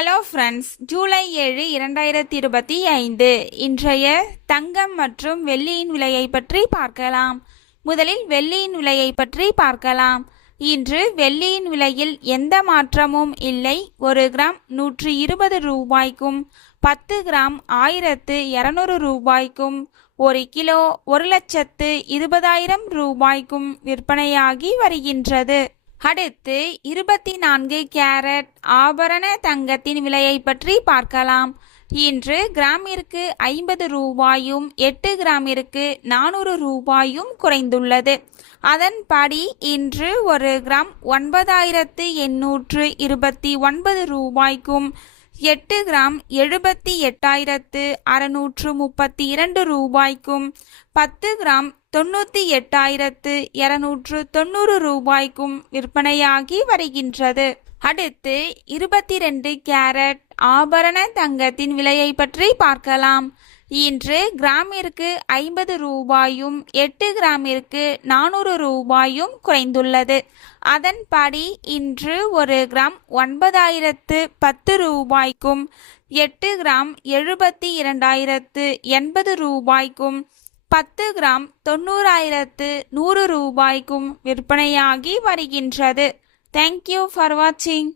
Hello friends, July 7 2025 இன்றைய தங்கம் மற்றும் வெள்ளியின் விலையை பற்றி பார்க்கலாம். முதலில் வெள்ளியின் விலையை பற்றி பார்க்கலாம். இன்று வெள்ளியின் விலையில் எந்த மாற்றமும் இல்லை. 1 கிராம் 120 ரூபாய்க்கும் 10 கிராம் 1200 ரூபாய்க்கும் 1 கிலோ 1,20,000 ரூபாய்க்கும் விற்பனையாகி வருகின்றது. அடுத்து 24 கேரட் ஆபரண தங்கத்தின் விலையை பற்றி பார்க்கலாம். இன்று கிராமிற்கு 50 ரூபாயும் 8 கிராமிற்கு 400 ரூபாயும் குறைந்துள்ளது. அதன்படி இன்று 1 கிராம் 9,829 ரூபாய்க்கும் 8 கிராம் 78,632 ரூபாய்க்கும் 10 கிராம் 98,290 ரூபாய்க்கும் விற்பனையாகி வருகின்றது. அடுத்து 22 கேரட் ஆபரண தங்கத்தின் விலையை பற்றி பார்க்கலாம். இன்று கிராமிற்கு 50 ரூபாயும் 8 கிராமிற்கு 400 ரூபாயும் குறைந்துள்ளது. அதன்படி இன்று 1 கிராம் 9,010 ரூபாய்க்கும் 8 கிராம் 72,080 ரூபாய்க்கும் 10 கிராம் 90,100 ரூபாய்க்கும் விற்பனையாகி வருகின்றது. தேங்க்யூ ஃபார் வாட்சிங்.